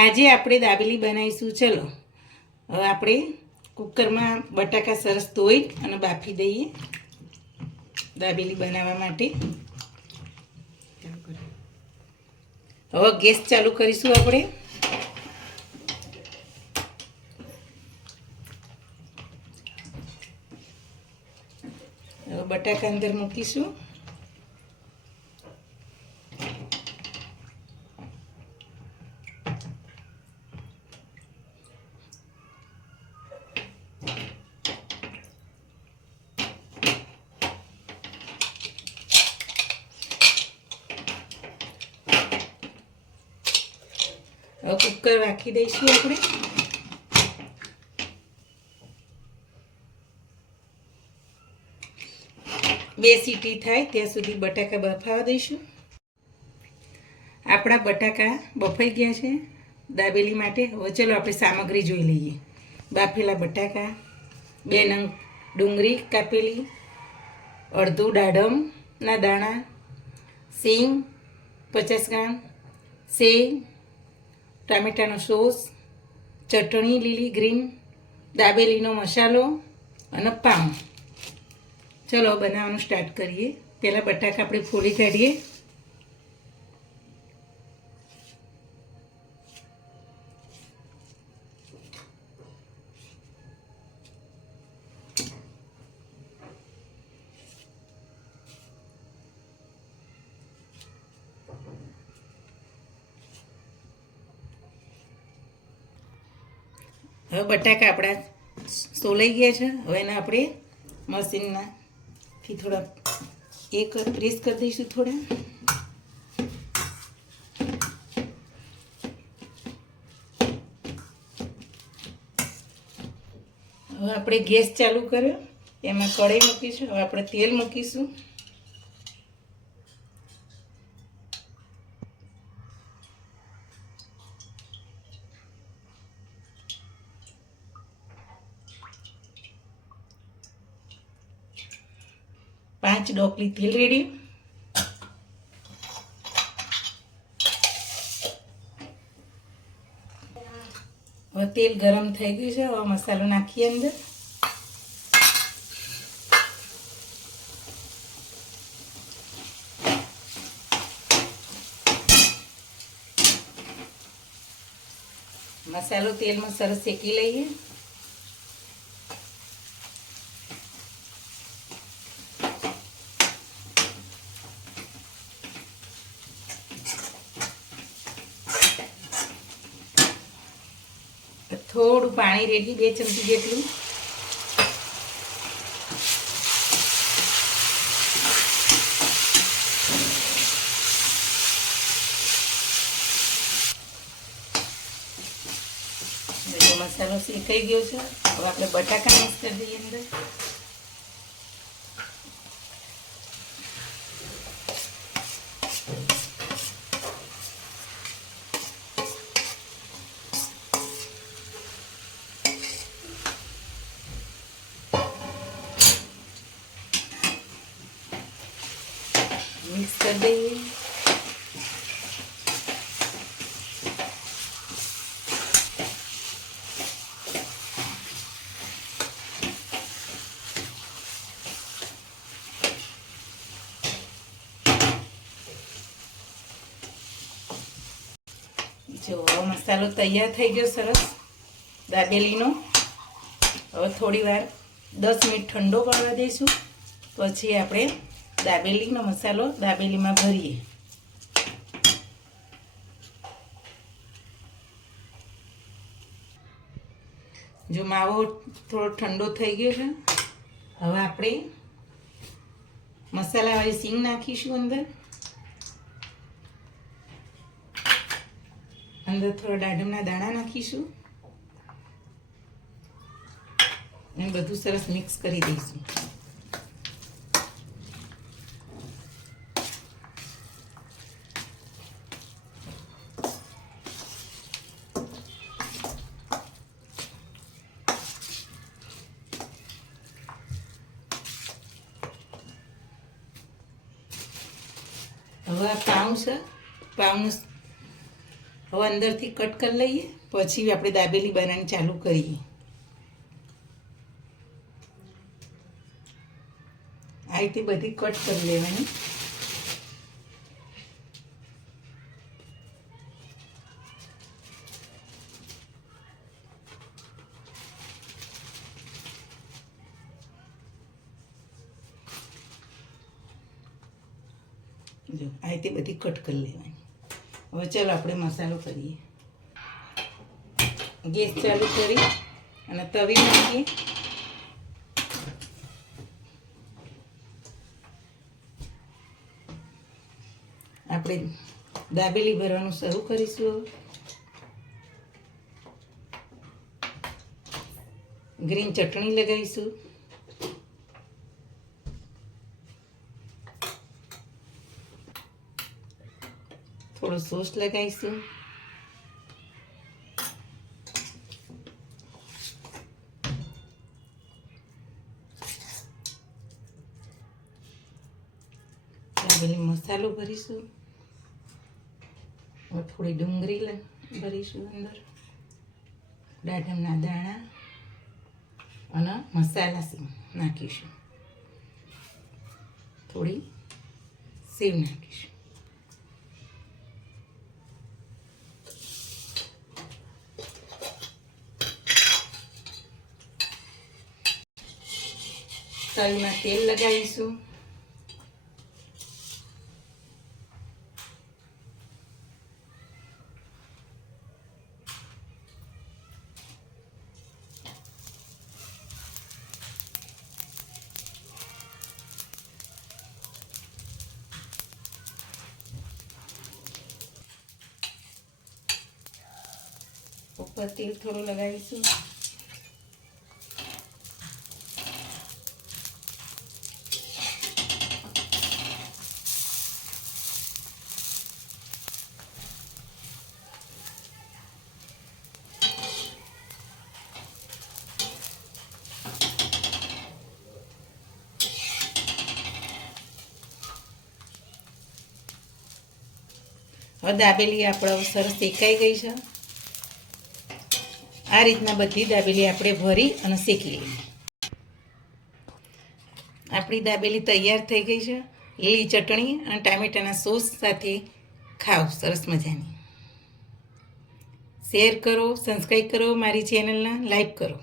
આજે આપણે દાબેલી બનાવીશું. ચલો હવે આપણે કુકરમાં બટાકા સરસ ધોઈ અને બાફી દઈએ દાબેલી બનાવવા માટે. હવે ગેસ ચાલુ કરીશું આપણે. હવે બટાકા અંદર મૂકીશું. હવે કુકર રાખી દઈશું આપણે. બે સીટી થાય ત્યાં સુધી બટાકા બફાવા દઈશું. આપણા બટાકા બફાઈ ગયા છે દાબેલી માટે. હવે ચલો આપણે સામગ્રી જોઈ લઈએ. બાફેલા બટાકા, 2 નંગ ડુંગળી કાપેલી, અડધું દાડમના દાણા, સિંગ 50 ગ્રામ, સેવ, ટામેટાનો સોસ, ચટણી લીલી ગ્રીન, દાબેલીનો મસાલો અને પાઉં. ચલો બનાવવાનું સ્ટાર્ટ કરીએ. પહેલાં બટાકા આપણે ફોડી કાઢીએ. હવે બટાકા આપણા સોલાઈ ગયા છે. હવે એને આપણે મશીનથી થોડા પ્રેસ કરી દઈશું. થોડા હવે આપણે ગેસ ચાલુ કર્યો. એમાં કઢાઈ મૂકીશું. હવે આપણે તેલ મૂકીશું. પાંચ ડોકલી તેલ રેડી. હવે તેલ ગરમ થઈ ગયું છે. હવે મસાલો નાખીએ અંદર. મસાલો તેલમાં સરસ શેકી લઈએ. થોડું પાણી રેડી, 2 ચમચી જેટલું. મસાલો શેકાઈ ગયો છે. હવે આપણે બટાકા મિક્સ કરી દઈએ અંદર. મિક્સ કરી દઈએ. જો મસાલો તૈયાર થઈ ગયો સરસ દાબેલીનો. હવે થોડી વાર 10 મિનિટ ઠંડો પડવા દઈશું. પછી આપણે દાબેલીનો મસાલો દાબેલીમાં ભરીએ. જો માવો થોડો ઠંડો થઈ ગયો છે. હવે આપણે મસાલાવાળી સિંગ નાખીશું અંદર. અંદર થોડા દાડમના દાણા નાખીશું અને બધું સરસ મિક્સ કરી દઈશું. હવે આ પાઉં છે, પાઉંનું હવે અંદરથી કટ કરી લઈએ, પછી આપણે દાબેલી બનાવવાની ચાલુ કરીએ. આ રીતે બધી કટ કરી લેવાની. જો આ રીતે બધી કટ કરી લેવાની. હવે ચાલો આપણે મસાલો કરીએ. ગેસ ચાલુ કરી અને તવી નાખીએ. આપણે દાબેલી ભરવાનું શરૂ કરીશું. ગ્રીન ચટણી લગાવીશું. થોડો સોસ લગાવીશું. દાબેલી મસાલો ભરીશું. થોડી ડુંગળી ભરીશું અંદર, દાડમના દાણા અને મસાલા નાખીશું. થોડી સેવ નાખીશું. તલમાં તેલ લગાવીશું. ઉપર તેલ થોડું લગાવીશું. હવે દાબેલી આપણે સરસ શેકાઈ ગઈ છે. આ રીતના બધી દાબેલી આપણે ભરી અને શેકી લઈએ. આપણી દાબેલી તૈયાર થઈ ગઈ છે. લીલી ચટણી અને ટામેટાના સોસ સાથે ખાઓ સરસ મજાની. શેર કરો, સબસ્ક્રાઈબ કરો, મારી ચેનલને લાઈક કરો.